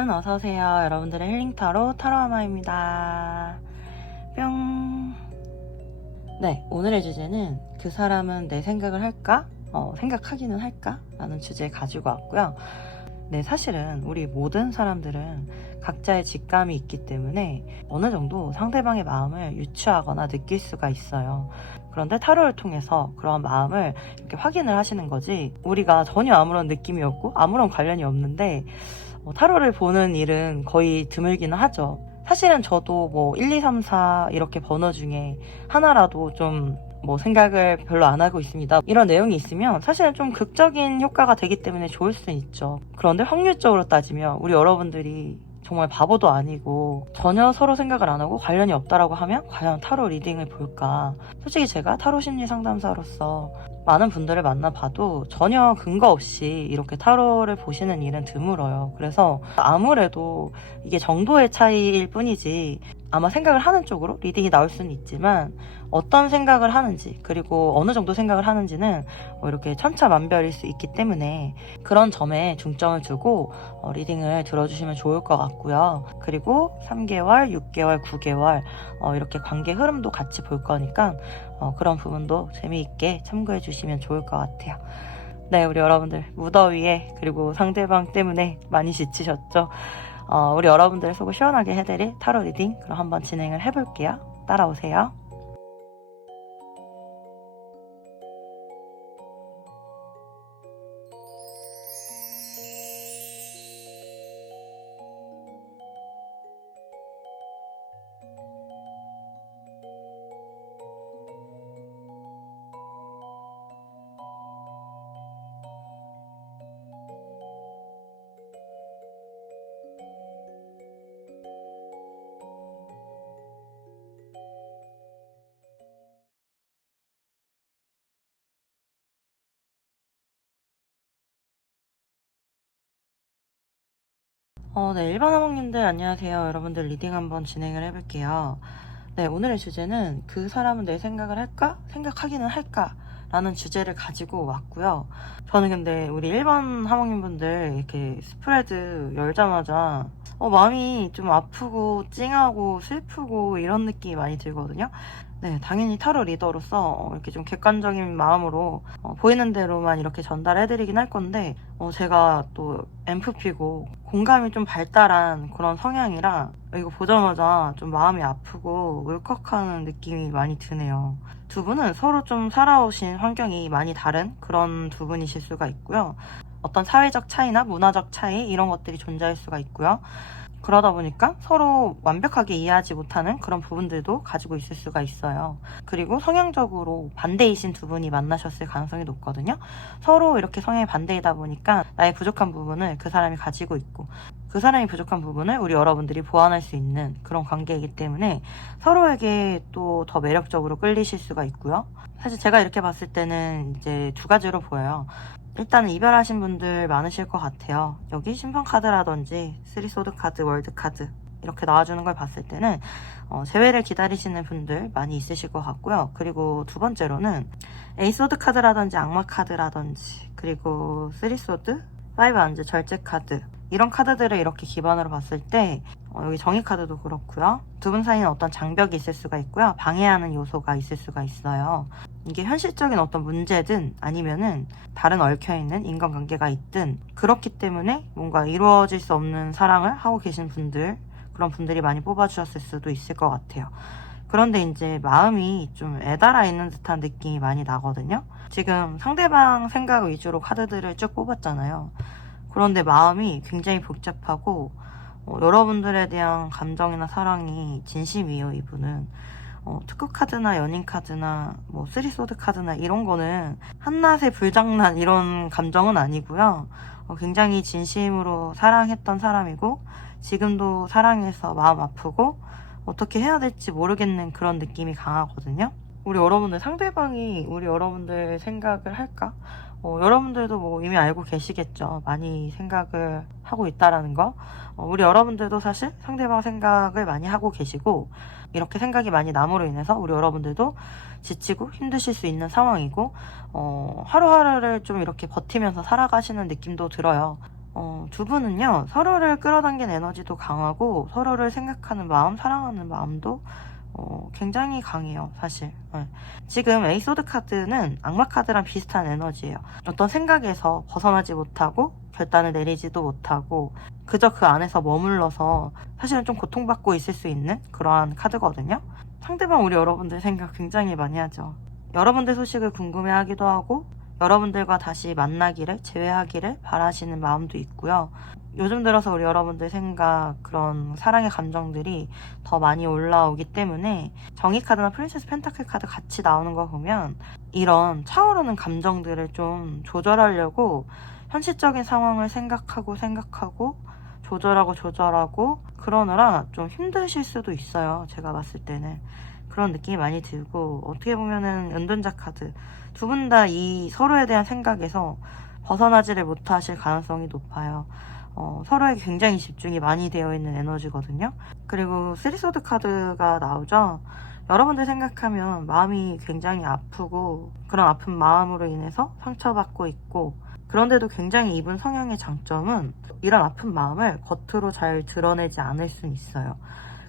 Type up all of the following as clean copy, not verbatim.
여러분 어서오세요. 여러분들의 힐링 타로 타로아마입니다. 뿅. 네, 오늘의 주제는 그 사람은 내 생각을 할까? 생각하기는 할까? 라는 주제 가지고 왔고요. 네, 사실은 우리 모든 사람들은 각자의 직감이 있기 때문에 어느 정도 상대방의 마음을 유추하거나 느낄 수가 있어요. 그런데 타로를 통해서 그런 마음을 이렇게 확인을 하시는 거지, 우리가 전혀 아무런 느낌이 없고 아무런 관련이 없는데 타로를 보는 일은 거의 드물기는 하죠. 사실은 저도 뭐 1, 2, 3, 4 이렇게 번호 중에 하나라도 좀 생각을 별로 안 하고 있습니다, 이런 내용이 있으면 사실은 좀 극적인 효과가 되기 때문에 좋을 수는 있죠. 그런데 확률적으로 따지면 우리 여러분들이 정말 바보도 아니고 전혀 서로 생각을 안 하고 관련이 없다라고 하면 과연 타로 리딩을 볼까? 솔직히 제가 타로 심리 상담사로서 많은 분들을 만나봐도 전혀 근거 없이 이렇게 타로를 보시는 일은 드물어요. 그래서 아무래도 이게 정도의 차이일 뿐이지, 아마 생각을 하는 쪽으로 리딩이 나올 수는 있지만 어떤 생각을 하는지, 그리고 어느 정도 생각을 하는지는 이렇게 천차만별일 수 있기 때문에 그런 점에 중점을 두고 리딩을 들어주시면 좋을 것 같고요. 그리고 3개월, 6개월, 9개월 이렇게 관계 흐름도 같이 볼 거니까 그런 부분도 재미있게 참고해 주시면 좋을 것 같아요. 네, 우리 여러분들 무더위에 그리고 상대방 때문에 많이 지치셨죠? 우리 여러분들 속을 시원하게 해드릴 타로 리딩 그럼 한번 진행을 해볼게요. 따라오세요. 네, 일반 하모님들 안녕하세요. 여러분들 리딩 한번 진행을 해볼게요. 네, 오늘의 주제는 그 사람은 내 생각을 할까? 생각하기는 할까? 라는 주제를 가지고 왔고요. 저는 근데 우리 일반 하모님분들 이렇게 스프레드 열자마자 마음이 좀 아프고 찡하고 슬프고 이런 느낌이 많이 들거든요. 네, 당연히 타로 리더로서 이렇게 좀 객관적인 마음으로 보이는 대로만 이렇게 전달해드리긴 할 건데, 제가 또 MFP고 공감이 좀 발달한 그런 성향이라 이거 보자마자 좀 마음이 아프고 울컥하는 느낌이 많이 드네요. 두 분은 서로 좀 살아오신 환경이 많이 다른 그런 두 분이실 수가 있고요. 어떤 사회적 차이나 문화적 차이 이런 것들이 존재할 수가 있고요. 그러다 보니까 서로 완벽하게 이해하지 못하는 그런 부분들도 가지고 있을 수가 있어요. 그리고 성향적으로 반대이신 두 분이 만나셨을 가능성이 높거든요. 서로 이렇게 성향이 반대이다 보니까 나의 부족한 부분을 그 사람이 가지고 있고, 그 사람이 부족한 부분을 우리 여러분들이 보완할 수 있는 그런 관계이기 때문에 서로에게 또 더 매력적으로 끌리실 수가 있고요. 사실 제가 이렇게 봤을 때는 이제 두 가지로 보여요. 일단은 이별하신 분들 많으실 것 같아요. 여기 신번 카드라든지 3소드 카드, 월드 카드 이렇게 나와주는 걸 봤을 때는 재회를 기다리시는 분들 많이 있으실 것 같고요. 그리고 두 번째로는 에이소드 카드라든지 악마 카드라든지, 그리고 3소드, 5안즈 절제 카드, 이런 카드들을 이렇게 기반으로 봤을 때 여기 정의 카드도 그렇고요. 두 분 사이는 어떤 장벽이 있을 수가 있고요. 방해하는 요소가 있을 수가 있어요. 이게 현실적인 어떤 문제든 아니면은 다른 얽혀있는 인간관계가 있든 그렇기 때문에 뭔가 이루어질 수 없는 사랑을 하고 계신 분들, 그런 분들이 많이 뽑아주셨을 수도 있을 것 같아요. 그런데 이제 마음이 좀 애달아 있는 듯한 느낌이 많이 나거든요. 지금 상대방 생각 위주로 카드들을 쭉 뽑았잖아요. 그런데 마음이 굉장히 복잡하고 여러분들에 대한 감정이나 사랑이 진심이에요. 이분은 특급 카드나 연인 카드나 뭐 3소드 카드나 이런 거는 한낱의 불장난 이런 감정은 아니고요. 굉장히 진심으로 사랑했던 사람이고 지금도 사랑해서 마음 아프고 어떻게 해야 될지 모르겠는 그런 느낌이 강하거든요. 우리 여러분들 상대방이 우리 여러분들 생각을 할까? 여러분들도 뭐 이미 알고 계시겠죠. 많이 생각을 하고 있다라는 거. 우리 여러분들도 사실 상대방 생각을 많이 하고 계시고, 이렇게 생각이 많이 남으로 인해서 우리 여러분들도 지치고 힘드실 수 있는 상황이고, 하루하루를 좀 이렇게 버티면서 살아가시는 느낌도 들어요. 두 분은요, 서로를 끌어당긴 에너지도 강하고, 서로를 생각하는 마음, 사랑하는 마음도 굉장히 강해요, 사실. 네. 지금 에이소드 카드는 악마 카드랑 비슷한 에너지예요. 어떤 생각에서 벗어나지 못하고, 결단을 내리지도 못하고, 그저 그 안에서 머물러서 사실은 좀 고통받고 있을 수 있는 그러한 카드거든요. 상대방 우리 여러분들 생각 굉장히 많이 하죠. 여러분들 소식을 궁금해하기도 하고, 여러분들과 다시 만나기를, 재회하기를 바라시는 마음도 있고요. 요즘 들어서 우리 여러분들 생각, 그런 사랑의 감정들이 더 많이 올라오기 때문에 정의 카드나 프린세스 펜타클 카드 같이 나오는 거 보면 이런 차오르는 감정들을 좀 조절하려고 현실적인 상황을 생각하고 조절하고 그러느라 좀 힘드실 수도 있어요. 제가 봤을 때는 그런 느낌이 많이 들고, 어떻게 보면은 은둔자 카드, 두 분 다 이 서로에 대한 생각에서 벗어나지를 못하실 가능성이 높아요. 서로에게 굉장히 집중이 많이 되어 있는 에너지거든요. 그리고 쓰리소드 카드가 나오죠. 여러분들 생각하면 마음이 굉장히 아프고, 그런 아픈 마음으로 인해서 상처받고 있고, 그런데도 굉장히 이분 성향의 장점은 이런 아픈 마음을 겉으로 잘 드러내지 않을 수는 있어요.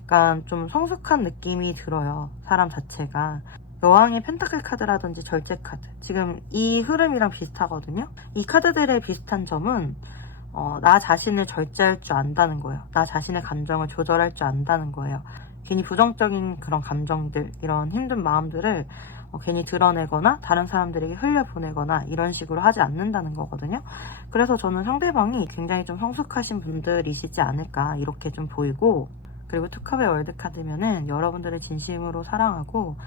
약간 좀 성숙한 느낌이 들어요, 사람 자체가. 여왕의 펜타클 카드라든지 절제 카드, 지금 이 흐름이랑 비슷하거든요. 이 카드들의 비슷한 점은 나 자신을 절제할 줄 안다는 거예요. 나 자신의 감정을 조절할 줄 안다는 거예요. 괜히 부정적인 그런 감정들, 이런 힘든 마음들을 괜히 드러내거나 다른 사람들에게 흘려보내거나 이런 식으로 하지 않는다는 거거든요. 그래서 저는 상대방이 굉장히 좀 성숙하신 분들이시지 않을까 이렇게 좀 보이고, 그리고 투컵의 월드카드면은 여러분들을 진심으로 사랑하고,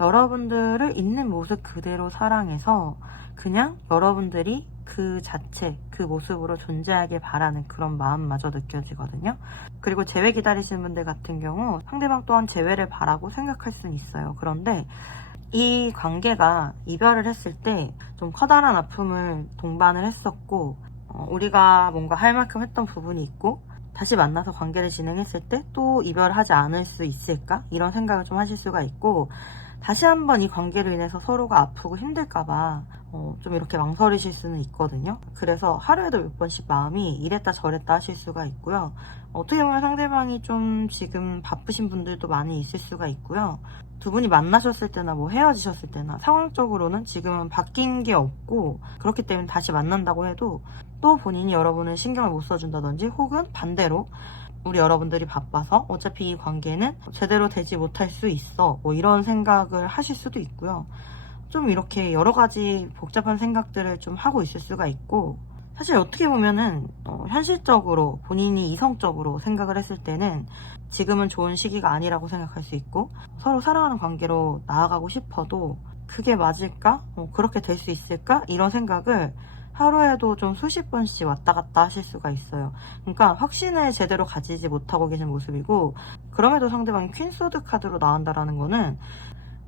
여러분들을 있는 모습 그대로 사랑해서 그냥 여러분들이 그 자체, 그 모습으로 존재하길 바라는 그런 마음마저 느껴지거든요. 그리고 재회 기다리시는 분들 같은 경우 상대방 또한 재회를 바라고 생각할 수는 있어요. 그런데 이 관계가 이별을 했을 때 좀 커다란 아픔을 동반을 했었고, 우리가 뭔가 할 만큼 했던 부분이 있고, 다시 만나서 관계를 진행했을 때 또 이별을 하지 않을 수 있을까? 이런 생각을 좀 하실 수가 있고, 다시 한번 이 관계로 인해서 서로가 아프고 힘들까봐 좀 이렇게 망설이실 수는 있거든요. 그래서 하루에도 몇 번씩 마음이 이랬다 저랬다 하실 수가 있고요. 어떻게 보면 상대방이 좀 지금 바쁘신 분들도 많이 있을 수가 있고요. 두 분이 만나셨을 때나 뭐 헤어지셨을 때나 상황적으로는 지금은 바뀐 게 없고, 그렇기 때문에 다시 만난다고 해도 또 본인이 여러분을 신경을 못 써준다든지, 혹은 반대로 우리 여러분들이 바빠서 어차피 이 관계는 제대로 되지 못할 수 있어, 뭐 이런 생각을 하실 수도 있고요. 좀 이렇게 여러 가지 복잡한 생각들을 좀 하고 있을 수가 있고, 사실 어떻게 보면은 현실적으로 본인이 이성적으로 생각을 했을 때는 지금은 좋은 시기가 아니라고 생각할 수 있고, 서로 사랑하는 관계로 나아가고 싶어도 그게 맞을까? 그렇게 될 수 있을까? 이런 생각을 하루에도 좀 수십 번씩 왔다 갔다 하실 수가 있어요. 그러니까 확신을 제대로 가지지 못하고 계신 모습이고, 그럼에도 상대방이 퀸소드 카드로 나온다라는 거는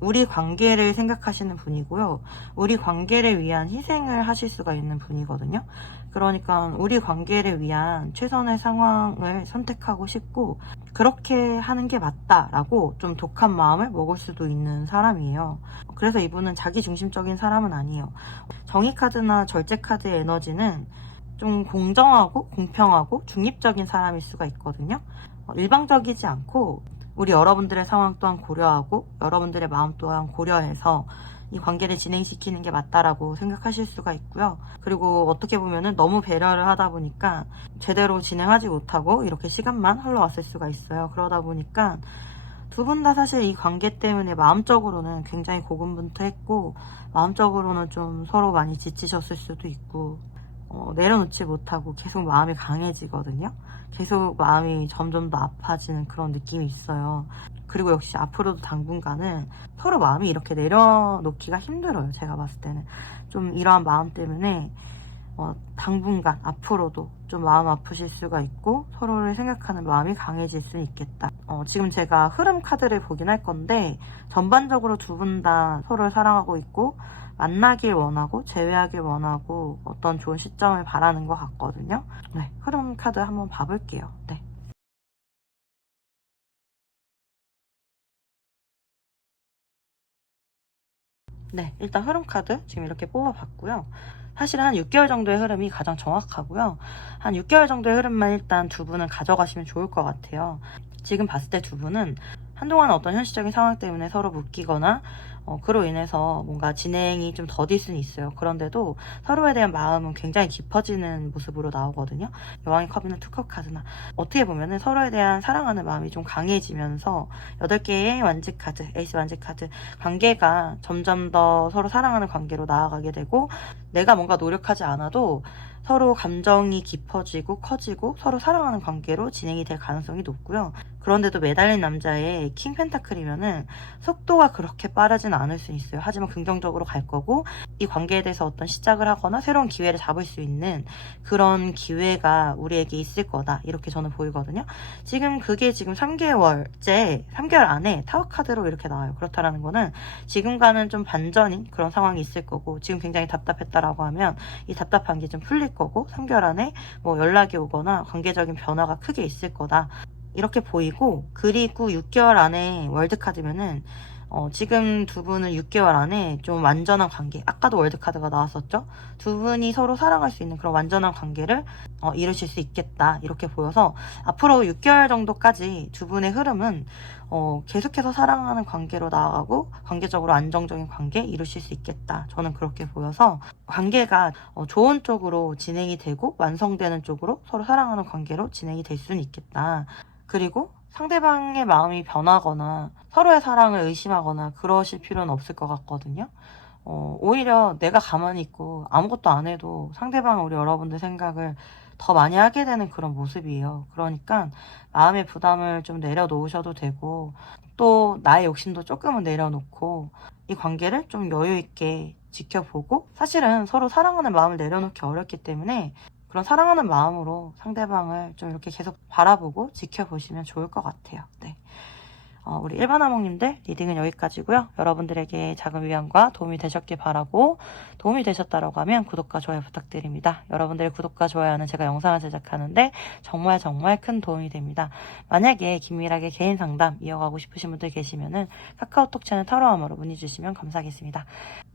우리 관계를 생각하시는 분이고요. 우리 관계를 위한 희생을 하실 수가 있는 분이거든요. 그러니까 우리 관계를 위한 최선의 상황을 선택하고 싶고, 그렇게 하는 게 맞다라고 좀 독한 마음을 먹을 수도 있는 사람이에요. 그래서 이분은 자기중심적인 사람은 아니에요. 정의 카드나 절제 카드의 에너지는 좀 공정하고 공평하고 중립적인 사람일 수가 있거든요. 일방적이지 않고 우리 여러분들의 상황 또한 고려하고 여러분들의 마음 또한 고려해서 이 관계를 진행시키는 게 맞다라고 생각하실 수가 있고요. 그리고 어떻게 보면은 너무 배려를 하다 보니까 제대로 진행하지 못하고 이렇게 시간만 흘러왔을 수가 있어요. 그러다 보니까 두 분 다 사실 이 관계 때문에 마음적으로는 굉장히 고군분투했고, 마음적으로는 좀 서로 많이 지치셨을 수도 있고, 내려놓지 못하고 계속 마음이 강해지거든요. 계속 마음이 점점 더 아파지는 그런 느낌이 있어요. 그리고 역시 앞으로도 당분간은 서로 마음이 이렇게 내려놓기가 힘들어요. 제가 봤을 때는 좀 이러한 마음 때문에 당분간 앞으로도 좀 마음 아프실 수가 있고, 서로를 생각하는 마음이 강해질 수는 있겠다. 지금 제가 흐름 카드를 보긴 할 건데, 전반적으로 두 분 다 서로를 사랑하고 있고 만나길 원하고 재회하길 원하고 어떤 좋은 시점을 바라는 것 같거든요. 네, 흐름 카드 한번 봐볼게요. 네. 네, 일단 흐름 카드 지금 이렇게 뽑아봤고요. 사실 한 6개월 정도의 흐름이 가장 정확하고요. 한 6개월 정도의 흐름만 일단 두 분은 가져가시면 좋을 것 같아요. 지금 봤을 때 두 분은 한동안 어떤 현실적인 상황 때문에 서로 묶이거나 그로 인해서 뭔가 진행이 좀 더딜 수는 있어요. 그런데도 서로에 대한 마음은 굉장히 깊어지는 모습으로 나오거든요. 여왕의 컵이나 투컵 카드나 어떻게 보면은 서로에 대한 사랑하는 마음이 좀 강해지면서 8개의 완직 카드, 에이스 완직 카드 관계가 점점 더 서로 사랑하는 관계로 나아가게 되고 내가 뭔가 노력하지 않아도 서로 감정이 깊어지고 커지고 서로 사랑하는 관계로 진행이 될 가능성이 높고요. 그런데도 매달린 남자의 킹 펜타클이면은 속도가 그렇게 빠르진 않을 수 있어요. 하지만 긍정적으로 갈 거고 이 관계에 대해서 어떤 시작을 하거나 새로운 기회를 잡을 수 있는 그런 기회가 우리에게 있을 거다. 이렇게 저는 보이거든요. 지금 그게 지금 3개월 안에 타워 카드로 이렇게 나와요. 그렇다라는 거는 지금과는 좀 반전인 그런 상황이 있을 거고 지금 굉장히 답답했다라고 하면 이 답답한 게 좀 풀릴 거고 3개월 안에 뭐 연락이 오거나 관계적인 변화가 크게 있을 거다. 이렇게 보이고 그리고 6개월 안에 월드카드면은 지금 두 분은 6개월 안에 좀 완전한 관계 아까도 월드카드가 나왔었죠. 두 분이 서로 사랑할 수 있는 그런 완전한 관계를 이루실 수 있겠다 이렇게 보여서 앞으로 6개월 정도까지 두 분의 흐름은 계속해서 사랑하는 관계로 나아가고 관계적으로 안정적인 관계 이루실 수 있겠다 저는 그렇게 보여서 관계가 좋은 쪽으로 진행이 되고 완성되는 쪽으로 서로 사랑하는 관계로 진행이 될 수는 있겠다. 그리고 상대방의 마음이 변하거나 서로의 사랑을 의심하거나 그러실 필요는 없을 것 같거든요. 오히려 내가 가만히 있고 아무것도 안 해도 상대방은 우리 여러분들 생각을 더 많이 하게 되는 그런 모습이에요. 그러니까 마음의 부담을 좀 내려놓으셔도 되고 또 나의 욕심도 조금은 내려놓고 이 관계를 좀 여유 있게 지켜보고 사실은 서로 사랑하는 마음을 내려놓기 어렵기 때문에 그런 사랑하는 마음으로 상대방을 좀 이렇게 계속 바라보고 지켜보시면 좋을 것 같아요. 네. 우리 일반화몽님들 리딩은 여기까지고요. 여러분들에게 작은 위안과 도움이 되셨길 바라고 도움이 되셨다고 하면 구독과 좋아요 부탁드립니다. 여러분들의 구독과 좋아요는 제가 영상을 제작하는데 정말 정말 큰 도움이 됩니다. 만약에 긴밀하게 개인 상담 이어가고 싶으신 분들 계시면은 카카오톡 채널 타로아마로 문의 주시면 감사하겠습니다.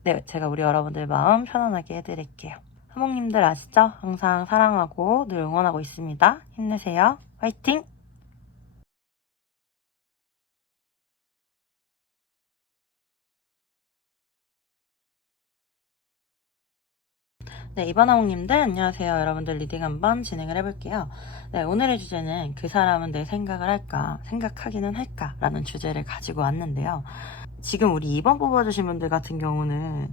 네, 제가 우리 여러분들 마음 편안하게 해드릴게요. 하몽님들 아시죠? 항상 사랑하고 늘 응원하고 있습니다. 힘내세요. 화이팅! 네, 이번 하몽님들 안녕하세요. 여러분들 리딩 한번 진행을 해볼게요. 네, 오늘의 주제는 그 사람은 내 생각을 할까, 생각하기는 할까 라는 주제를 가지고 왔는데요. 지금 우리 2번 뽑아주신 분들 같은 경우는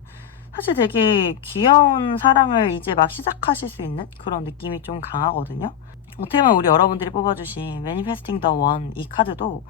사실 되게 귀여운 사랑을 이제 막 시작하실 수 있는 그런 느낌이 좀 강하거든요. 어떻게 보면 우리 여러분들이 뽑아주신 Manifesting the One 이 카드도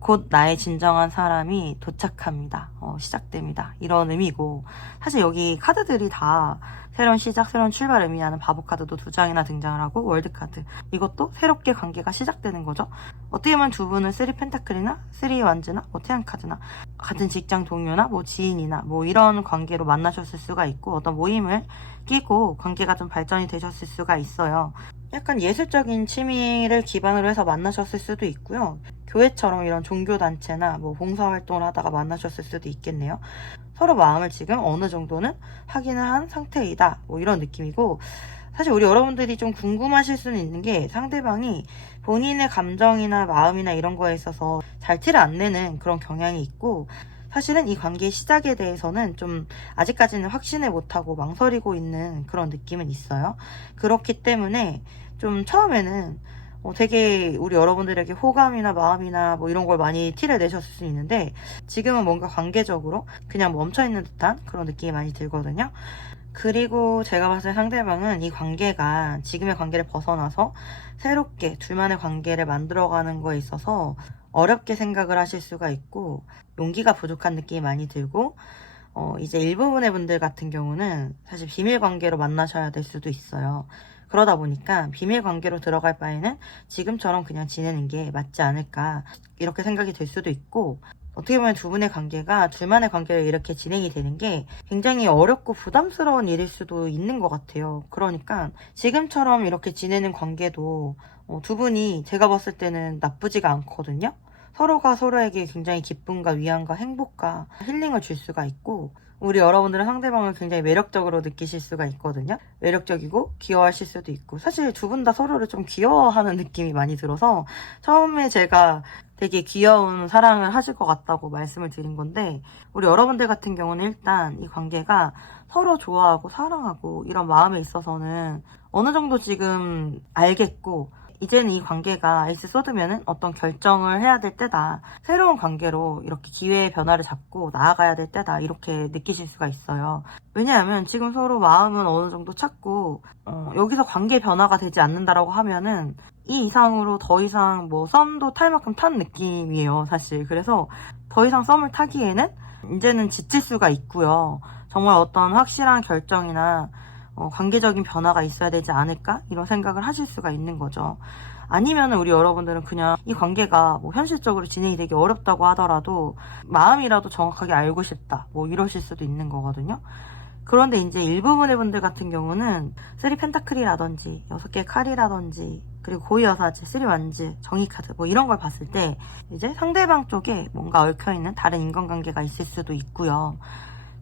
곧 나의 진정한 사람이 도착합니다. 시작됩니다. 이런 의미고 사실 여기 카드들이 다 새로운 시작, 새로운 출발 의미하는 바보 카드도 2장이나 등장을 하고 월드 카드 이것도 새롭게 관계가 시작되는 거죠. 어떻게 보면 두 분은 3 펜타클이나 3 완즈나 뭐 태양 카드나 같은 직장 동료나 뭐 지인이나 뭐 이런 관계로 만나셨을 수가 있고 어떤 모임을 끼고 관계가 좀 발전이 되셨을 수가 있어요. 약간 예술적인 취미를 기반으로 해서 만나셨을 수도 있고요. 교회처럼 이런 종교단체나 뭐 봉사활동을 하다가 만나셨을 수도 있겠네요. 서로 마음을 지금 어느 정도는 확인을 한 상태이다. 뭐 이런 느낌이고 사실 우리 여러분들이 좀 궁금하실 수는 있는 게 상대방이 본인의 감정이나 마음이나 이런 거에 있어서 잘 티를 안 내는 그런 경향이 있고 사실은 이 관계의 시작에 대해서는 좀 아직까지는 확신을 못하고 망설이고 있는 그런 느낌은 있어요. 그렇기 때문에 좀 처음에는 되게 우리 여러분들에게 호감이나 마음이나 뭐 이런 걸 많이 티를 내셨을 수 있는데 지금은 뭔가 관계적으로 그냥 멈춰있는 듯한 그런 느낌이 많이 들거든요. 그리고 제가 봤을 때 상대방은 이 관계가 지금의 관계를 벗어나서 새롭게 둘만의 관계를 만들어가는 거에 있어서 어렵게 생각을 하실 수가 있고 용기가 부족한 느낌이 많이 들고 이제 일부분의 분들 같은 경우는 사실 비밀 관계로 만나셔야 될 수도 있어요. 그러다 보니까 비밀 관계로 들어갈 바에는 지금처럼 그냥 지내는 게 맞지 않을까 이렇게 생각이 들 수도 있고 어떻게 보면 두 분의 관계가 둘만의 관계로 이렇게 진행이 되는 게 굉장히 어렵고 부담스러운 일일 수도 있는 것 같아요. 그러니까 지금처럼 이렇게 지내는 관계도 두 분이 제가 봤을 때는 나쁘지가 않거든요. 서로가 서로에게 굉장히 기쁨과 위안과 행복과 힐링을 줄 수가 있고 우리 여러분들은 상대방을 굉장히 매력적으로 느끼실 수가 있거든요. 매력적이고 귀여워하실 수도 있고, 사실 두 분 다 서로를 좀 귀여워하는 느낌이 많이 들어서 처음에 제가 되게 귀여운 사랑을 하실 것 같다고 말씀을 드린 건데, 우리 여러분들 같은 경우는 일단 이 관계가 서로 좋아하고 사랑하고 이런 마음에 있어서는 어느 정도 지금 알겠고, 이제는 이 관계가 에이스 쏟으면은 어떤 결정을 해야 될 때다. 새로운 관계로 이렇게 기회의 변화를 잡고 나아가야 될 때다. 이렇게 느끼실 수가 있어요. 왜냐하면 지금 서로 마음은 어느 정도 찾고, 여기서 관계 변화가 되지 않는다라고 하면은 이 이상으로 더 이상 뭐 썸도 탈 만큼 탄 느낌이에요, 사실. 그래서 더 이상 썸을 타기에는 이제는 지칠 수가 있고요. 정말 어떤 확실한 결정이나 관계적인 변화가 있어야 되지 않을까? 이런 생각을 하실 수가 있는 거죠. 아니면 우리 여러분들은 그냥 이 관계가 뭐 현실적으로 진행이 되기 어렵다고 하더라도 마음이라도 정확하게 알고 싶다. 뭐 이러실 수도 있는 거거든요. 그런데 이제 일부분의 분들 같은 경우는 3 펜타클이라든지 6개 칼이라든지 그리고 고위여사제, 3 완즈, 정의카드 뭐 이런 걸 봤을 때 이제 상대방 쪽에 뭔가 얽혀있는 다른 인간관계가 있을 수도 있고요.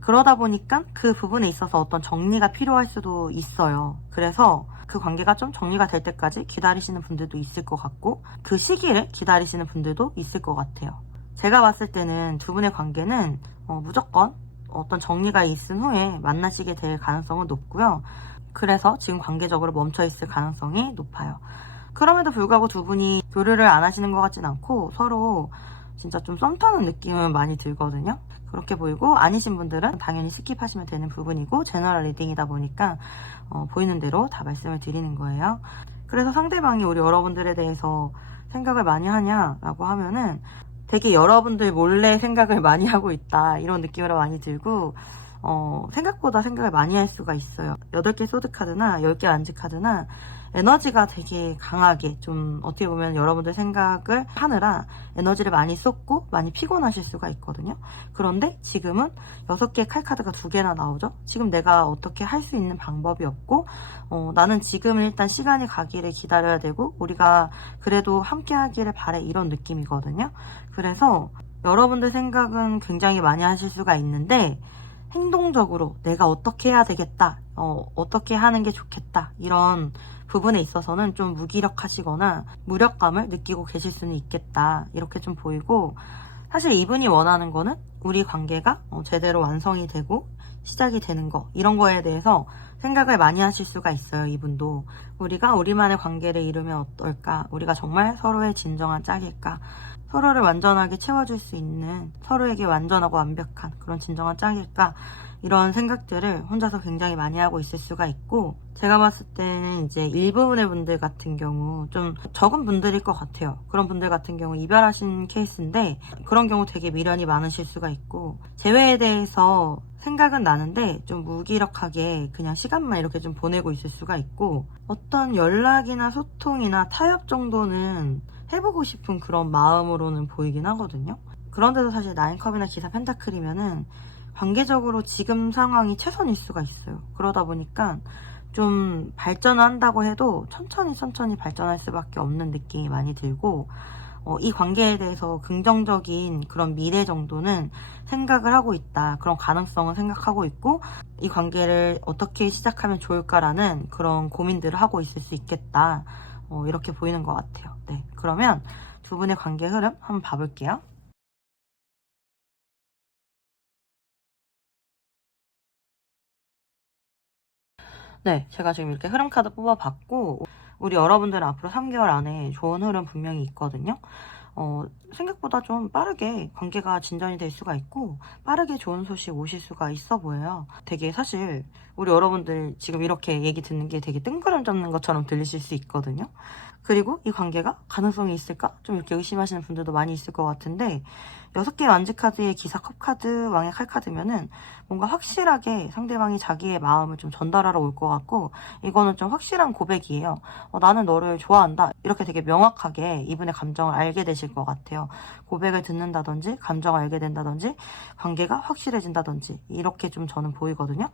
그러다 보니까 그 부분에 있어서 어떤 정리가 필요할 수도 있어요. 그래서 그 관계가 좀 정리가 될 때까지 기다리시는 분들도 있을 것 같고, 그 시기를 기다리시는 분들도 있을 것 같아요. 제가 봤을 때는 두 분의 관계는 무조건 어떤 정리가 있은 후에 만나시게 될 가능성은 높고요. 그래서 지금 관계적으로 멈춰있을 가능성이 높아요. 그럼에도 불구하고 두 분이 교류를 안 하시는 것 같진 않고 서로 진짜 좀 썸 타는 느낌은 많이 들거든요. 그렇게 보이고, 아니신 분들은 당연히 스킵하시면 되는 부분이고, 제너럴 리딩이다 보니까 보이는 대로 다 말씀을 드리는 거예요. 그래서 상대방이 우리 여러분들에 대해서 생각을 많이 하냐라고 하면은 되게 여러분들 몰래 생각을 많이 하고 있다, 이런 느낌으로 많이 들고, 생각보다 생각을 많이 할 수가 있어요. 8개 소드카드나 10개 완즈카드나 에너지가 되게 강하게, 좀 어떻게 보면 여러분들 생각을 하느라 에너지를 많이 쏟고 많이 피곤하실 수가 있거든요. 그런데 지금은 6개의 칼카드가 2개나 나오죠. 지금 내가 어떻게 할 수 있는 방법이 없고, 나는 지금 일단 시간이 가기를 기다려야 되고, 우리가 그래도 함께 하기를 바래, 이런 느낌이거든요. 그래서 여러분들 생각은 굉장히 많이 하실 수가 있는데, 행동적으로 내가 어떻게 해야 되겠다, 어떻게 하는 게 좋겠다, 이런 부분에 있어서는 좀 무기력하시거나 무력감을 느끼고 계실 수는 있겠다, 이렇게 좀 보이고, 사실 이분이 원하는 거는 우리 관계가 제대로 완성이 되고 시작이 되는 거, 이런 거에 대해서 생각을 많이 하실 수가 있어요. 이분도 우리가 우리만의 관계를 이루면 어떨까, 우리가 정말 서로의 진정한 짝일까, 서로를 완전하게 채워줄 수 있는, 서로에게 완전하고 완벽한 그런 진정한 짝일까, 이런 생각들을 혼자서 굉장히 많이 하고 있을 수가 있고, 제가 봤을 때는 이제 일부분의 분들 같은 경우 좀 적은 분들일 것 같아요. 그런 분들 같은 경우 이별하신 케이스인데, 그런 경우 되게 미련이 많으실 수가 있고, 재회에 대해서 생각은 나는데 좀 무기력하게 그냥 시간만 이렇게 좀 보내고 있을 수가 있고, 어떤 연락이나 소통이나 타협 정도는 해보고 싶은 그런 마음으로는 보이긴 하거든요. 그런데도 사실 9컵이나 기사 펜타클이면은 관계적으로 지금 상황이 최선일 수가 있어요. 그러다 보니까 좀 발전한다고 해도 천천히 발전할 수밖에 없는 느낌이 많이 들고, 이 관계에 대해서 긍정적인 그런 미래 정도는 생각을 하고 있다, 그런 가능성은 생각하고 있고, 이 관계를 어떻게 시작하면 좋을까라는 그런 고민들을 하고 있을 수 있겠다, 이렇게 보이는 것 같아요. 네, 그러면 두 분의 관계 흐름 한번 봐볼게요. 네, 제가 지금 이렇게 흐름 카드 뽑아봤고, 우리 여러분들은 앞으로 3개월 안에 좋은 흐름 분명히 있거든요. 생각보다 좀 빠르게 관계가 진전이 될 수가 있고, 빠르게 좋은 소식 오실 수가 있어 보여요. 되게 사실 우리 여러분들 지금 이렇게 얘기 듣는 게 되게 뜬구름 잡는 것처럼 들리실 수 있거든요. 그리고 이 관계가 가능성이 있을까? 좀 이렇게 의심하시는 분들도 많이 있을 것 같은데, 6개 완즈 카드에 기사 컵 카드, 왕의 칼 카드면은 뭔가 확실하게 상대방이 자기의 마음을 좀 전달하러 올 것 같고, 이거는 좀 확실한 고백이에요. 나는 너를 좋아한다, 이렇게 되게 명확하게 이분의 감정을 알게 되실 것 같아요. 고백을 듣는다든지 감정을 알게 된다든지 관계가 확실해진다든지, 이렇게 좀 저는 보이거든요.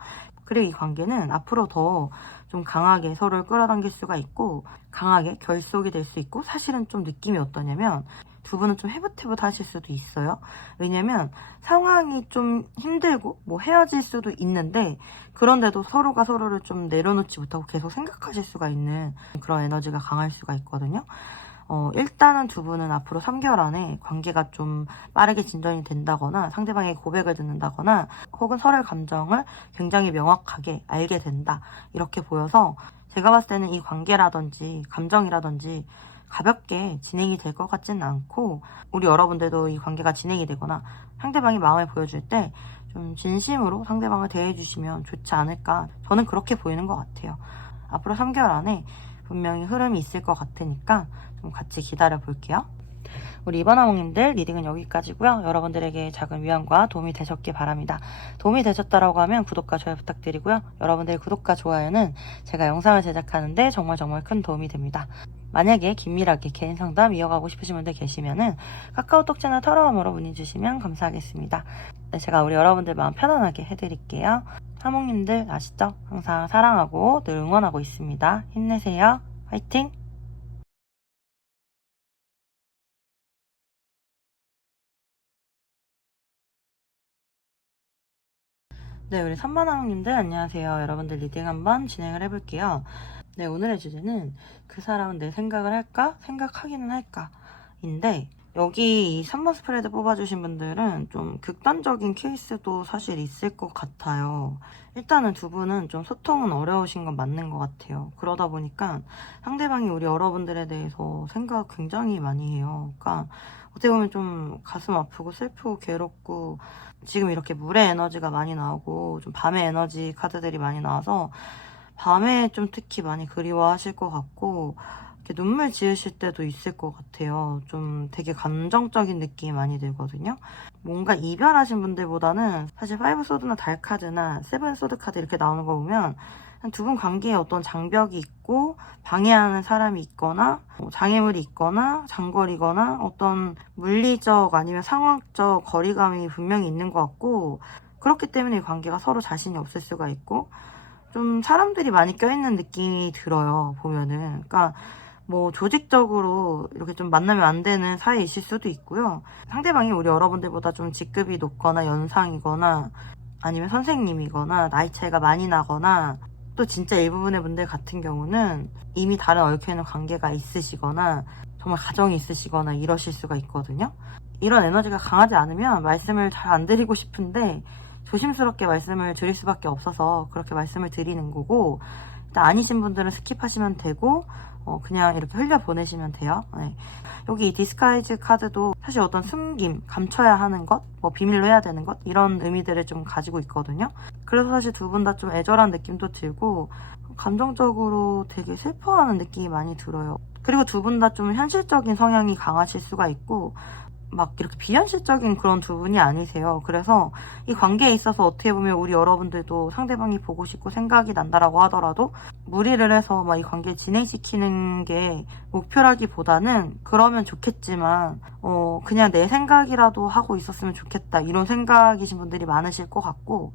그리고 이 관계는 앞으로 더 좀 강하게 서로를 끌어당길 수가 있고, 강하게 결속이 될 수 있고, 사실은 좀 느낌이 어떠냐면 두 분은 좀 헤붓헤붓 하실 수도 있어요. 왜냐면 상황이 좀 힘들고 뭐 헤어질 수도 있는데 그런데도 서로가 서로를 좀 내려놓지 못하고 계속 생각하실 수가 있는 그런 에너지가 강할 수가 있거든요. 일단은 두 분은 앞으로 3개월 안에 관계가 좀 빠르게 진전이 된다거나 상대방의 고백을 듣는다거나 혹은 서로의 감정을 굉장히 명확하게 알게 된다. 이렇게 보여서 제가 봤을 때는 이 관계라든지 감정이라든지 가볍게 진행이 될 것 같지는 않고 우리 여러분들도 이 관계가 진행이 되거나 상대방이 마음을 보여줄 때 좀 진심으로 상대방을 대해주시면 좋지 않을까 저는 그렇게 보이는 것 같아요. 앞으로 3개월 안에 분명히 흐름이 있을 것 같으니까 좀 같이 기다려 볼게요. 우리 이번 화목님들 리딩은 여기까지고요. 여러분들에게 작은 위안과 도움이 되셨길 바랍니다. 도움이 되셨다라고 하면 구독과 좋아요 부탁드리고요. 여러분들의 구독과 좋아요는 제가 영상을 제작하는데 정말 큰 도움이 됩니다. 만약에 긴밀하게 개인 상담 이어가고 싶으신 분들 계시면은 카카오톡 채널 털어옴으로 문의 주시면 감사하겠습니다. 네, 제가 우리 여러분들 마음 편안하게 해드릴게요. 화목님들 아시죠? 항상 사랑하고 늘 응원하고 있습니다. 힘내세요. 화이팅! 네, 우리 산만왕님들 안녕하세요. 여러분들 리딩 한번 진행을 해볼게요. 네, 오늘의 주제는 그 사람은 내 생각을 할까? 생각하기는 할까? 인데 여기 이 3번 스프레드 뽑아주신 분들은 좀 극단적인 케이스도 사실 있을 것 같아요. 일단은 두 분은 좀 소통은 어려우신 건 맞는 것 같아요. 그러다 보니까 상대방이 우리 여러분들에 대해서 생각 굉장히 많이 해요. 그러니까 어떻게 보면 좀 가슴 아프고 슬프고 괴롭고 지금 이렇게 물의 에너지가 많이 나오고 좀 밤의 에너지 카드들이 많이 나와서 밤에 좀 특히 많이 그리워하실 것 같고 이렇게 눈물 지으실 때도 있을 것 같아요. 좀 되게 감정적인 느낌이 많이 들거든요. 뭔가 이별하신 분들보다는 사실 5 소드나 달 카드나 7 소드 카드 이렇게 나오는 거 보면 두 분 관계에 어떤 장벽이 있고 방해하는 사람이 있거나 장애물이 있거나 장거리거나 어떤 물리적 아니면 상황적 거리감이 분명히 있는 것 같고 그렇기 때문에 이 관계가 서로 자신이 없을 수가 있고 좀 사람들이 많이 껴있는 느낌이 들어요. 보면은 그러니까 뭐 조직적으로 이렇게 좀 만나면 안 되는 사이이실 수도 있고요. 상대방이 우리 여러분들보다 좀 직급이 높거나 연상이거나 아니면 선생님이거나 나이 차이가 많이 나거나 또 진짜 일부분의 분들 같은 경우는 이미 다른 얽혀있는 관계가 있으시거나 정말 가정이 있으시거나 이러실 수가 있거든요. 이런 에너지가 강하지 않으면 말씀을 잘 안 드리고 싶은데 조심스럽게 말씀을 드릴 수밖에 없어서 그렇게 말씀을 드리는 거고 일단 아니신 분들은 스킵하시면 되고 그냥 이렇게 흘려보내시면 돼요. 네. 여기 이 디스카이즈 카드도 사실 어떤 숨김, 감춰야 하는 것, 뭐 비밀로 해야 되는 것 이런 의미들을 좀 가지고 있거든요. 그래서 사실 두 분 다 좀 애절한 느낌도 들고 감정적으로 되게 슬퍼하는 느낌이 많이 들어요. 그리고 두 분 다 좀 현실적인 성향이 강하실 수가 있고 막 이렇게 비현실적인 그런 두 분이 아니세요. 그래서 이 관계에 있어서 어떻게 보면 우리 여러분들도 상대방이 보고 싶고 생각이 난다라고 하더라도 무리를 해서 막 이 관계를 진행시키는 게 목표라기보다는 그러면 좋겠지만 그냥 내 생각이라도 하고 있었으면 좋겠다 이런 생각이신 분들이 많으실 것 같고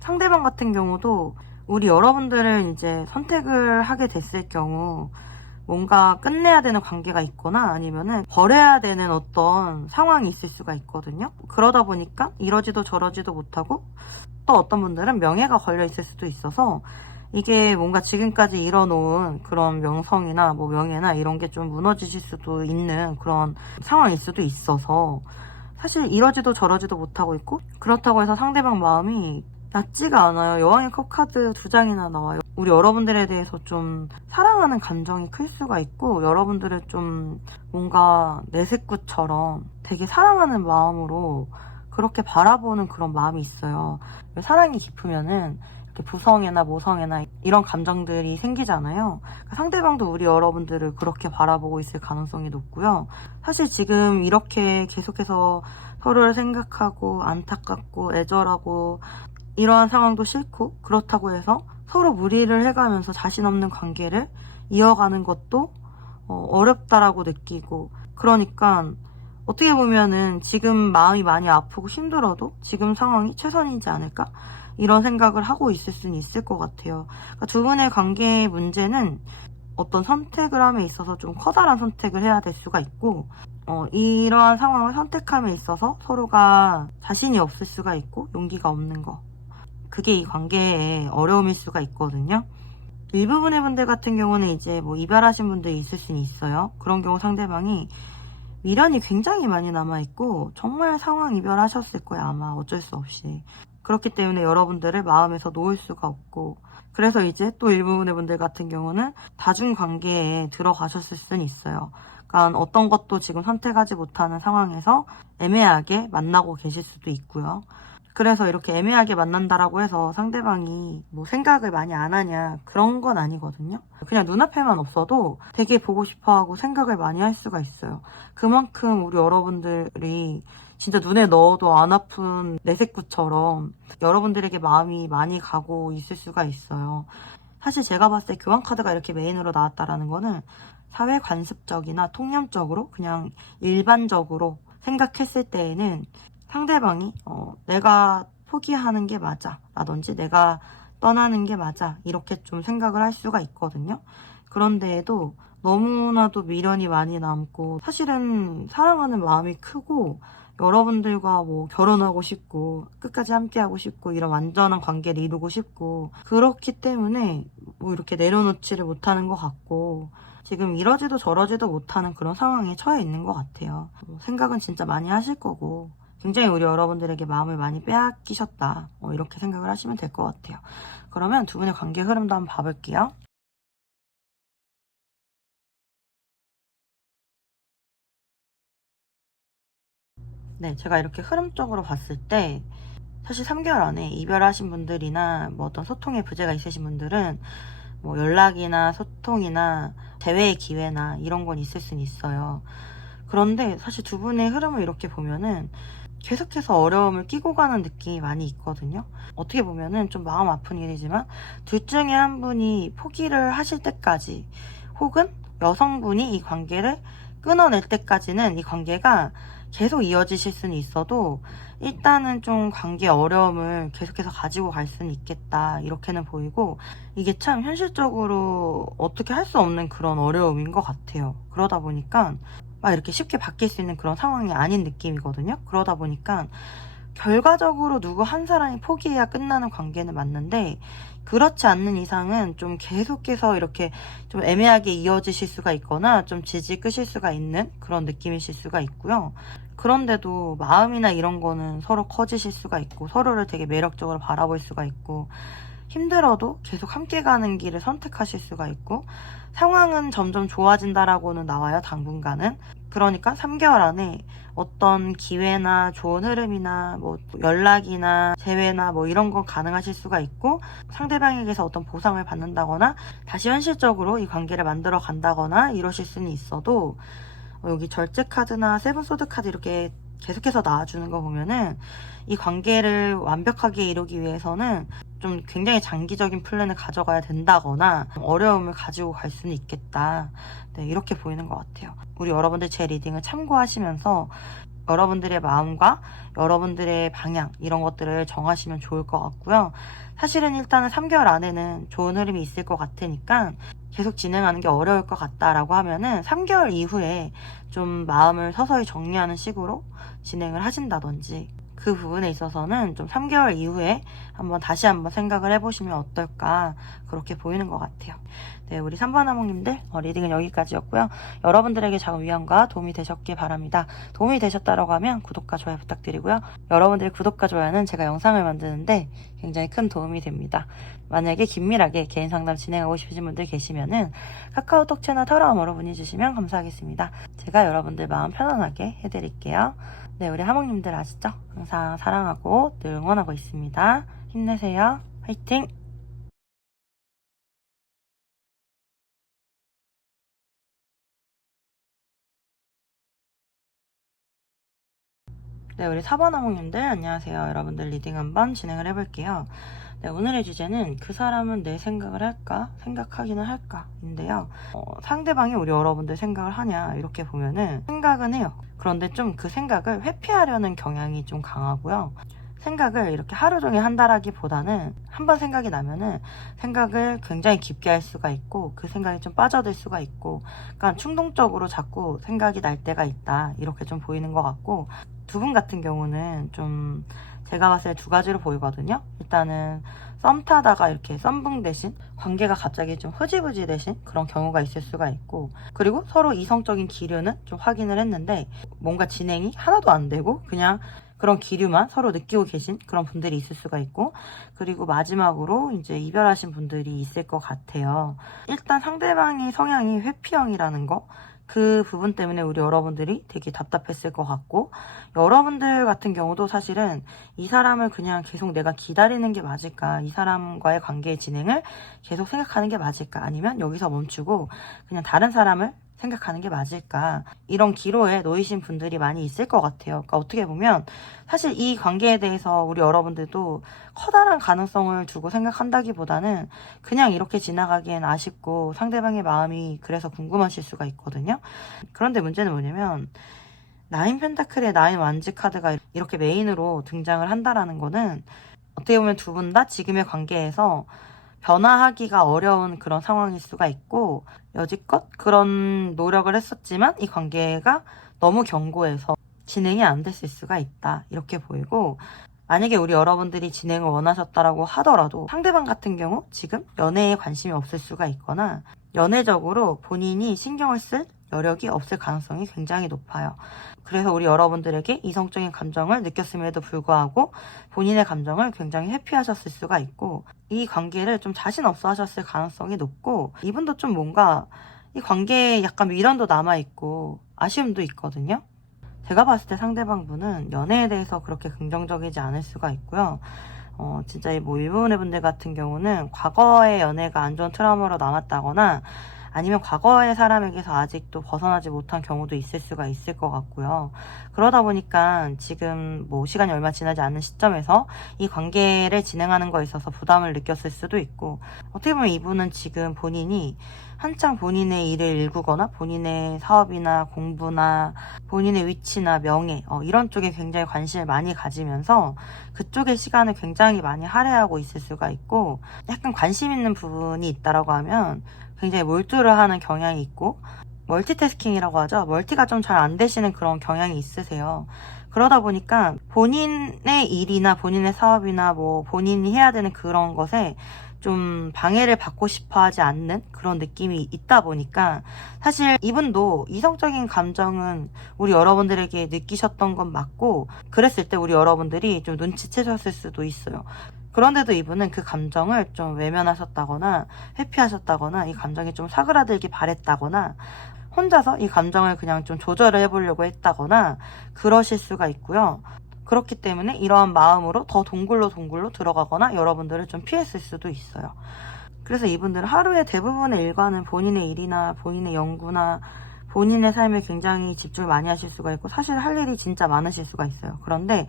상대방 같은 경우도 우리 여러분들을 이제 선택을 하게 됐을 경우 뭔가 끝내야 되는 관계가 있거나 아니면은 버려야 되는 어떤 상황이 있을 수가 있거든요. 그러다 보니까 이러지도 저러지도 못하고 또 어떤 분들은 명예가 걸려 있을 수도 있어서 이게 뭔가 지금까지 이뤄놓은 그런 명성이나 뭐 명예나 이런 게 좀 무너지실 수도 있는 그런 상황일 수도 있어서 사실 이러지도 저러지도 못하고 있고 그렇다고 해서 상대방 마음이 낮지가 않아요. 여왕의 컵 카드 2장이나 나와요. 우리 여러분들에 대해서 좀 사랑하는 감정이 클 수가 있고 여러분들을 좀 뭔가 내 식구처럼 되게 사랑하는 마음으로 그렇게 바라보는 그런 마음이 있어요. 사랑이 깊으면은 이렇게 부성애나 모성애나 이런 감정들이 생기잖아요. 상대방도 우리 여러분들을 그렇게 바라보고 있을 가능성이 높고요. 사실 지금 이렇게 계속해서 서로를 생각하고 안타깝고 애절하고 이러한 상황도 싫고 그렇다고 해서 서로 무리를 해가면서 자신 없는 관계를 이어가는 것도 어렵다라고 느끼고 그러니까 어떻게 보면은 지금 마음이 많이 아프고 힘들어도 지금 상황이 최선이지 않을까? 이런 생각을 하고 있을 수는 있을 것 같아요. 그러니까 두 분의 관계의 문제는 어떤 선택을 함에 있어서 좀 커다란 선택을 해야 될 수가 있고 이러한 상황을 선택함에 있어서 서로가 자신이 없을 수가 있고 용기가 없는 거. 그게 이 관계의 어려움일 수가 있거든요. 일부분의 분들 같은 경우는 이제 뭐 이별하신 분들이 있을 수는 있어요. 그런 경우 상대방이 미련이 굉장히 많이 남아있고 정말 상황 이별하셨을 거예요. 아마 어쩔 수 없이. 그렇기 때문에 여러분들을 마음에서 놓을 수가 없고, 그래서 이제 또 일부분의 분들 같은 경우는 다중관계에 들어가셨을 수는 있어요. 그러니까 어떤 것도 지금 선택하지 못하는 상황에서 애매하게 만나고 계실 수도 있고요. 그래서 이렇게 애매하게 만난다라고 해서 상대방이 뭐 생각을 많이 안 하냐, 그런 건 아니거든요. 그냥 눈앞에만 없어도 되게 보고 싶어하고 생각을 많이 할 수가 있어요. 그만큼 우리 여러분들이 진짜 눈에 넣어도 안 아픈 내색구처럼 여러분들에게 마음이 많이 가고 있을 수가 있어요. 사실 제가 봤을 때 교환카드가 이렇게 메인으로 나왔다라는 거는 사회 관습적이나 통념적으로 그냥 일반적으로 생각했을 때에는 상대방이 내가 포기하는 게 맞아 라든지 내가 떠나는 게 맞아 이렇게 좀 생각을 할 수가 있거든요. 그런데에도 너무나도 미련이 많이 남고 사실은 사랑하는 마음이 크고 여러분들과 뭐 결혼하고 싶고 끝까지 함께하고 싶고 이런 완전한 관계를 이루고 싶고 그렇기 때문에 뭐 이렇게 내려놓지를 못하는 것 같고 지금 이러지도 저러지도 못하는 그런 상황에 처해 있는 것 같아요. 생각은 진짜 많이 하실 거고 굉장히 우리 여러분들에게 마음을 많이 빼앗기셨다 이렇게 생각을 하시면 될 것 같아요. 그러면 두 분의 관계 흐름도 한번 봐볼게요. 네, 제가 이렇게 흐름적으로 봤을 때 사실 3개월 안에 이별하신 분들이나 뭐 어떤 소통에 부재가 있으신 분들은 뭐 연락이나 소통이나 대회의 기회나 이런 건 있을 수는 있어요. 그런데 사실 두 분의 흐름을 이렇게 보면은 계속해서 어려움을 끼고 가는 느낌이 많이 있거든요. 어떻게 보면은 좀 마음 아픈 일이지만 둘 중에 한 분이 포기를 하실 때까지 혹은 여성분이 이 관계를 끊어낼 때까지는 이 관계가 계속 이어지실 수는 있어도 일단은 좀 관계 어려움을 계속해서 가지고 갈 수는 있겠다 이렇게는 보이고 이게 참 현실적으로 어떻게 할 수 없는 그런 어려움인 것 같아요. 그러다 보니까 막 이렇게 쉽게 바뀔 수 있는 그런 상황이 아닌 느낌이거든요. 그러다 보니까 결과적으로 누구 한 사람이 포기해야 끝나는 관계는 맞는데 그렇지 않는 이상은 좀 계속해서 이렇게 좀 애매하게 이어지실 수가 있거나 좀 질질 끄실 수가 있는 그런 느낌이실 수가 있고요. 그런데도 마음이나 이런 거는 서로 커지실 수가 있고 서로를 되게 매력적으로 바라볼 수가 있고 힘들어도 계속 함께 가는 길을 선택하실 수가 있고 상황은 점점 좋아진다라고는 나와요. 당분간은. 그러니까 3개월 안에 어떤 기회나 좋은 흐름이나 뭐 연락이나 재회나 뭐 이런 건 가능하실 수가 있고 상대방에게서 어떤 보상을 받는다거나 다시 현실적으로 이 관계를 만들어 간다거나 이러실 수는 있어도 여기 절제 카드나 세븐 소드 카드 이렇게 계속해서 나와주는 거 보면은 이 관계를 완벽하게 이루기 위해서는 좀 굉장히 장기적인 플랜을 가져가야 된다거나 어려움을 가지고 갈 수는 있겠다. 네, 이렇게 보이는 것 같아요. 우리 여러분들 제 리딩을 참고하시면서 여러분들의 마음과 여러분들의 방향 이런 것들을 정하시면 좋을 것 같고요. 사실은 일단은 3개월 안에는 좋은 흐름이 있을 것 같으니까 계속 진행하는 게 어려울 것 같다라고 하면은 3개월 이후에 좀 마음을 서서히 정리하는 식으로 진행을 하신다든지 그 부분에 있어서는 좀 3개월 이후에 다시 한번 생각을 해보시면 어떨까 그렇게 보이는 것 같아요. 네, 우리 3번 하모님들 리딩은 여기까지였고요. 여러분들에게 작은 위안과 도움이 되셨길 바랍니다. 도움이 되셨다고 하면 구독과 좋아요 부탁드리고요. 여러분들의 구독과 좋아요는 제가 영상을 만드는데 굉장히 큰 도움이 됩니다. 만약에 긴밀하게 개인 상담 진행하고 싶으신 분들 계시면은 카카오톡 채널 타로아머로 문의 주시면 감사하겠습니다. 제가 여러분들 마음 편안하게 해드릴게요. 네, 우리 하모님들 아시죠? 항상 사랑하고 늘 응원하고 있습니다. 힘내세요. 화이팅! 네, 우리 4번 하모님들 안녕하세요. 여러분들 리딩 한번 진행을 해볼게요. 네, 오늘의 주제는 그 사람은 내 생각을 할까? 생각하기는 할까? 인데요. 상대방이 우리 여러분들 생각을 하냐 이렇게 보면은 생각은 해요. 그런데 좀 그 생각을 회피하려는 경향이 좀 강하고요. 생각을 이렇게 하루 종일 한다라기보다는 한 번 생각이 나면은 생각을 굉장히 깊게 할 수가 있고 그 생각이 좀 빠져들 수가 있고, 그러니까 충동적으로 자꾸 생각이 날 때가 있다, 이렇게 좀 보이는 것 같고, 두 분 같은 경우는 좀 제가 봤을 때 두 가지로 보이거든요. 일단은 썸 타다가 이렇게 썸붕 대신 관계가 갑자기 좀 흐지부지 되신 그런 경우가 있을 수가 있고, 그리고 서로 이성적인 기류는 좀 확인을 했는데 뭔가 진행이 하나도 안 되고 그냥 그런 기류만 서로 느끼고 계신 그런 분들이 있을 수가 있고, 그리고 마지막으로 이제 이별하신 분들이 있을 것 같아요. 일단 상대방의 성향이 회피형이라는 거, 그 부분 때문에 우리 여러분들이 되게 답답했을 것 같고, 여러분들 같은 경우도 사실은 이 사람을 그냥 계속 내가 기다리는 게 맞을까, 이 사람과의 관계의 진행을 계속 생각하는 게 맞을까, 아니면 여기서 멈추고 그냥 다른 사람을 생각하는 게 맞을까, 이런 기로에 놓이신 분들이 많이 있을 것 같아요. 그러니까 어떻게 보면 사실 이 관계에 대해서 우리 여러분들도 커다란 가능성을 두고 생각한다기보다는 그냥 이렇게 지나가기엔 아쉽고 상대방의 마음이 그래서 궁금하실 수가 있거든요. 그런데 문제는 뭐냐면, 나인 펜타클의 나인 완지 카드가 이렇게 메인으로 등장을 한다라는 거는 어떻게 보면 두 분 다 지금의 관계에서 변화하기가 어려운 그런 상황일 수가 있고, 여지껏 그런 노력을 했었지만 이 관계가 너무 견고해서 진행이 안 됐을 수가 있다, 이렇게 보이고, 만약에 우리 여러분들이 진행을 원하셨다라고 하더라도 상대방 같은 경우 지금 연애에 관심이 없을 수가 있거나 연애적으로 본인이 신경을 쓸 여력이 없을 가능성이 굉장히 높아요. 그래서 우리 여러분들에게 이성적인 감정을 느꼈음에도 불구하고 본인의 감정을 굉장히 회피하셨을 수가 있고, 이 관계를 좀 자신 없어 하셨을 가능성이 높고, 이분도 좀 뭔가 이 관계에 약간 미련도 남아있고 아쉬움도 있거든요. 제가 봤을 때 상대방 분은 연애에 대해서 그렇게 긍정적이지 않을 수가 있고요. 진짜 뭐 일본의 분들 같은 경우는 과거의 연애가 안 좋은 트라우마로 남았다거나 아니면 과거의 사람에게서 아직도 벗어나지 못한 경우도 있을 수가 있을 것 같고요. 그러다 보니까 지금 뭐 시간이 얼마 지나지 않은 시점에서 이 관계를 진행하는 거에 있어서 부담을 느꼈을 수도 있고, 어떻게 보면 이분은 지금 본인이 한창 본인의 일을 일구거나 본인의 사업이나 공부나 본인의 위치나 명예, 이런 쪽에 굉장히 관심을 많이 가지면서 그쪽의 시간을 굉장히 많이 할애하고 있을 수가 있고, 약간 관심 있는 부분이 있다라고 하면 굉장히 몰두를 하는 경향이 있고, 멀티태스킹이라고 하죠. 멀티가 좀 잘 안 되시는 그런 경향이 있으세요. 그러다 보니까 본인의 일이나 본인의 사업이나 뭐 본인이 해야 되는 그런 것에 좀 방해를 받고 싶어 하지 않는 그런 느낌이 있다 보니까, 사실 이분도 이성적인 감정은 우리 여러분들에게 느끼셨던 건 맞고, 그랬을 때 우리 여러분들이 좀 눈치채셨을 수도 있어요. 그런데도 이분은 그 감정을 좀 외면하셨다거나 회피하셨다거나 이 감정이 좀 사그라들기 바랬다거나 혼자서 이 감정을 그냥 좀 조절을 해보려고 했다거나 그러실 수가 있고요. 그렇기 때문에 이러한 마음으로 더 동굴로 들어가거나 여러분들을 좀 피했을 수도 있어요. 그래서 이분들은 하루의 대부분의 일과는 본인의 일이나 본인의 연구나 본인의 삶에 굉장히 집중을 많이 하실 수가 있고, 사실 할 일이 진짜 많으실 수가 있어요. 그런데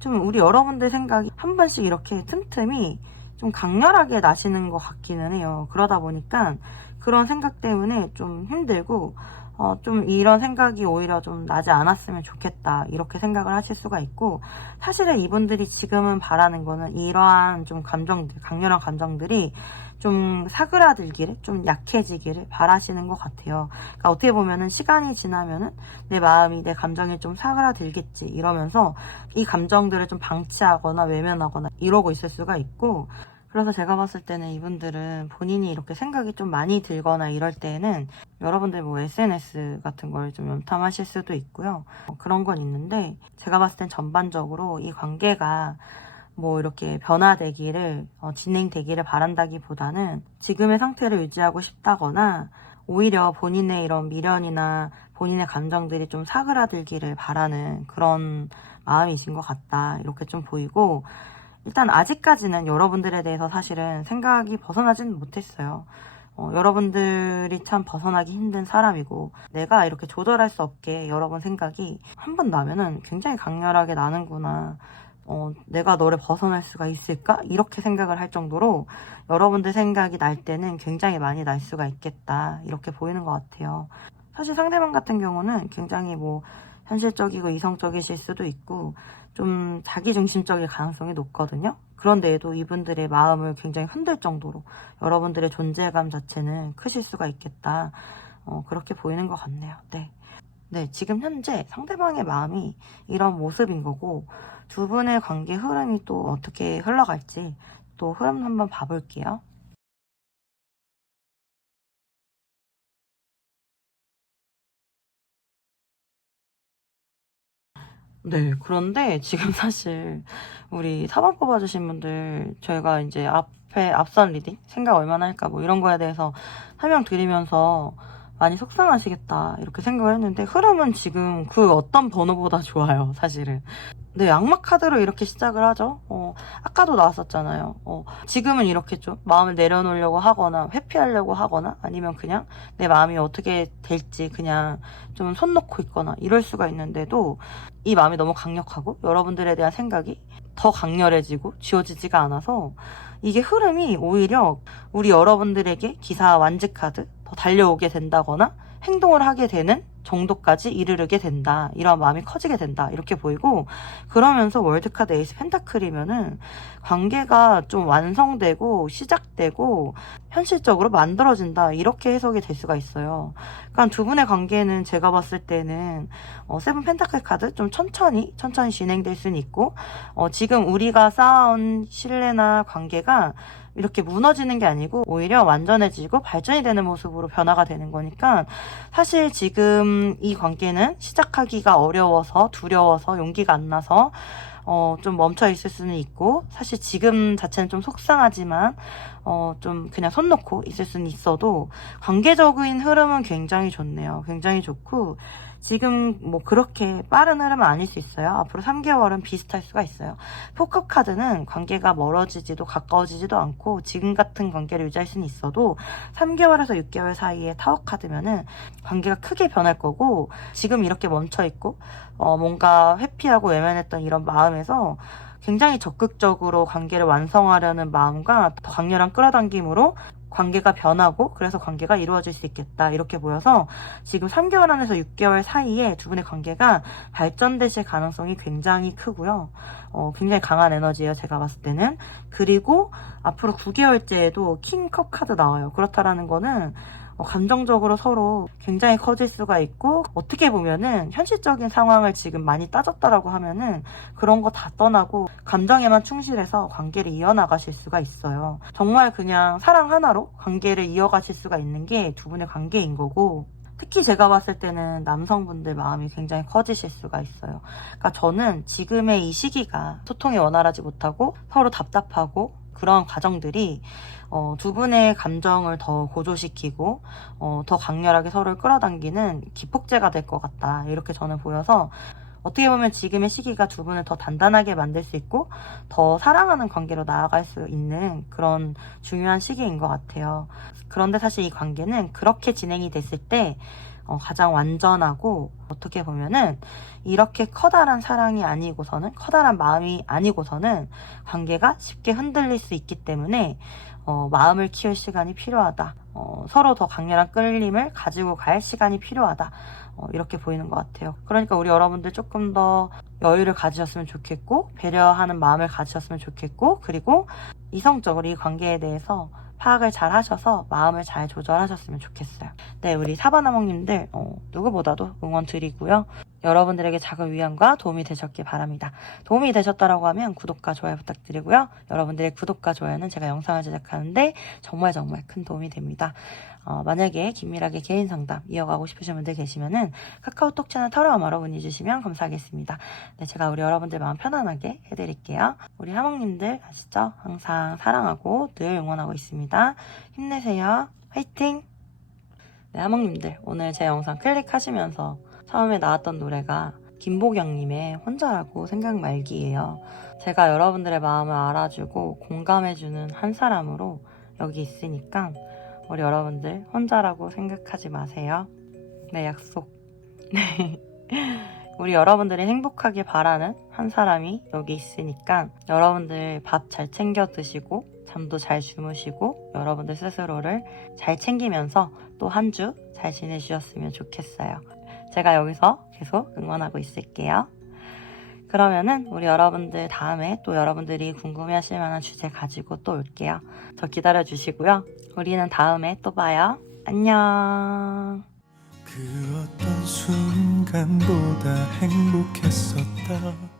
좀 우리 여러분들 생각이 한 번씩 이렇게 틈틈이 좀 강렬하게 나시는 것 같기는 해요. 그러다 보니까 그런 생각 때문에 좀 힘들고, 좀 이런 생각이 오히려 좀 나지 않았으면 좋겠다, 이렇게 생각을 하실 수가 있고, 사실은 이분들이 지금은 바라는 거는 이러한 좀 감정들, 강렬한 감정들이 좀 사그라들기를, 좀 약해지기를 바라시는 것 같아요. 그러니까 어떻게 보면은 시간이 지나면은 내 마음이, 내 감정이 좀 사그라들겠지 이러면서 이 감정들을 좀 방치하거나 외면하거나 이러고 있을 수가 있고, 그래서 제가 봤을 때는 이분들은 본인이 이렇게 생각이 좀 많이 들거나 이럴 때는 여러분들 뭐 SNS 같은 걸 좀 염탐하실 수도 있고요. 그런 건 있는데, 제가 봤을 땐 전반적으로 이 관계가 뭐 이렇게 변화되기를, 진행되기를 바란다기보다는 지금의 상태를 유지하고 싶다거나 오히려 본인의 이런 미련이나 본인의 감정들이 좀 사그라들기를 바라는 그런 마음이신 것 같다, 이렇게 좀 보이고, 일단 아직까지는 여러분들에 대해서 사실은 생각이 벗어나지는 못했어요. 여러분들이 참 벗어나기 힘든 사람이고, 내가 이렇게 조절할 수 없게 여러분 생각이 한 번 나면은 굉장히 강렬하게 나는구나, 내가 너를 벗어날 수가 있을까? 이렇게 생각을 할 정도로 여러분들 생각이 날 때는 굉장히 많이 날 수가 있겠다, 이렇게 보이는 것 같아요. 사실 상대방 같은 경우는 굉장히 뭐 현실적이고 이성적이실 수도 있고 좀 자기중심적일 가능성이 높거든요. 그런데도 이분들의 마음을 굉장히 흔들 정도로 여러분들의 존재감 자체는 크실 수가 있겠다. 그렇게 보이는 것 같네요. 네, 지금 현재 상대방의 마음이 이런 모습인 거고 두 분의 관계 흐름이 또 어떻게 흘러갈지 또 흐름 한번 봐볼게요. 네, 그런데 지금 사실 우리 4번 뽑아주신 분들 저희가 이제 앞선 리딩 생각 얼마나 할까 뭐 이런 거에 대해서 설명드리면서 많이 속상하시겠다 이렇게 생각을 했는데 흐름은 지금 그 어떤 번호보다 좋아요, 사실은. 네, 악마 카드로 이렇게 시작을 하죠. 아까도 나왔었잖아요. 지금은 이렇게 좀 마음을 내려놓으려고 하거나 회피하려고 하거나 아니면 그냥 내 마음이 어떻게 될지 그냥 좀 손 놓고 있거나 이럴 수가 있는데도 이 마음이 너무 강력하고 여러분들에 대한 생각이 더 강렬해지고 지워지지가 않아서 이게 흐름이 오히려 우리 여러분들에게 기사 완즈 카드 더 달려오게 된다거나 행동을 하게 되는 정도까지 이르르게 된다. 이런 마음이 커지게 된다. 이렇게 보이고 그러면서 월드카드 에이스 펜타클이면은 관계가 좀 완성되고 시작되고 현실적으로 만들어진다. 이렇게 해석이 될 수가 있어요. 그러니까 두 분의 관계는 제가 봤을 때는 세븐 펜타클 카드 좀 천천히 진행될 수는 있고 지금 우리가 쌓아온 신뢰나 관계가 이렇게 무너지는 게 아니고 오히려 완전해지고 발전이 되는 모습으로 변화가 되는 거니까 사실 지금 이 관계는 시작하기가 어려워서 두려워서 용기가 안 나서 좀 멈춰 있을 수는 있고 사실 지금 자체는 좀 속상하지만 좀 그냥 손 놓고 있을 수는 있어도 관계적인 흐름은 굉장히 좋네요. 굉장히 좋고 지금 뭐 그렇게 빠른 흐름은 아닐 수 있어요. 앞으로 3개월은 비슷할 수가 있어요. 포커 카드는 관계가 멀어지지도 가까워지지도 않고 지금 같은 관계를 유지할 수는 있어도 3개월에서 6개월 사이에 타워 카드면은 관계가 크게 변할 거고 지금 이렇게 멈춰 있고 뭔가 회피하고 외면했던 이런 마음에서 굉장히 적극적으로 관계를 완성하려는 마음과 더 강렬한 끌어당김으로 관계가 변하고 그래서 관계가 이루어질 수 있겠다 이렇게 보여서 지금 3개월 안에서 6개월 사이에 두 분의 관계가 발전되실 가능성이 굉장히 크고요. 굉장히 강한 에너지예요, 제가 봤을 때는. 그리고 앞으로 9개월째에도 킹컵 카드 나와요. 그렇다라는 거는 감정적으로 서로 굉장히 커질 수가 있고 어떻게 보면은 현실적인 상황을 지금 많이 따졌다라고 하면은 그런 거 다 떠나고 감정에만 충실해서 관계를 이어나가실 수가 있어요. 정말 그냥 사랑 하나로 관계를 이어가실 수가 있는 게 두 분의 관계인 거고 특히 제가 봤을 때는 남성분들 마음이 굉장히 커지실 수가 있어요. 그러니까 저는 지금의 이 시기가 소통이 원활하지 못하고 서로 답답하고 그런 과정들이 두 분의 감정을 더 고조시키고 더 강렬하게 서로를 끌어당기는 기폭제가 될 것 같다. 이렇게 저는 보여서 어떻게 보면 지금의 시기가 두 분을 더 단단하게 만들 수 있고 더 사랑하는 관계로 나아갈 수 있는 그런 중요한 시기인 것 같아요. 그런데 사실 이 관계는 그렇게 진행이 됐을 때 가장 완전하고 어떻게 보면은 이렇게 커다란 사랑이 아니고서는 커다란 마음이 아니고서는 관계가 쉽게 흔들릴 수 있기 때문에 마음을 키울 시간이 필요하다. 서로 더 강렬한 끌림을 가지고 갈 시간이 필요하다. 이렇게 보이는 것 같아요. 그러니까 우리 여러분들 조금 더 여유를 가지셨으면 좋겠고 배려하는 마음을 가지셨으면 좋겠고 그리고 이성적으로 이 관계에 대해서 파악을 잘 하셔서 마음을 잘 조절하셨으면 좋겠어요. 네, 우리 사바나몽님들 누구보다도 응원 드리고요. 여러분들에게 작은 위안과 도움이 되셨길 바랍니다. 도움이 되셨다라고 하면 구독과 좋아요 부탁드리고요. 여러분들의 구독과 좋아요는 제가 영상을 제작하는데 정말 큰 도움이 됩니다. 만약에 긴밀하게 개인 상담 이어가고 싶으신 분들 계시면은 카카오톡 채널 타로아마로 문의 주시면 감사하겠습니다. 네, 제가 우리 여러분들 마음 편안하게 해드릴게요. 우리 하몽님들 아시죠? 항상 사랑하고 늘 응원하고 있습니다. 힘내세요. 화이팅! 네, 하몽님들 오늘 제 영상 클릭하시면서 처음에 나왔던 노래가 김보경님의 혼자라고 생각 말기예요. 제가 여러분들의 마음을 알아주고 공감해주는 한 사람으로 여기 있으니까 우리 여러분들 혼자라고 생각하지 마세요. 네, 약속. 네. 우리 여러분들이 행복하길 바라는 한 사람이 여기 있으니까 여러분들 밥 잘 챙겨 드시고 잠도 잘 주무시고 여러분들 스스로를 잘 챙기면서 또 한 주 잘 지내주셨으면 좋겠어요. 제가 여기서 계속 응원하고 있을게요. 그러면은 우리 여러분들 다음에 또 여러분들이 궁금해하실 만한 주제 가지고 또 올게요. 저 기다려 주시고요. 우리는 다음에 또 봐요. 안녕. 그 어떤 순간보다 행복했었다.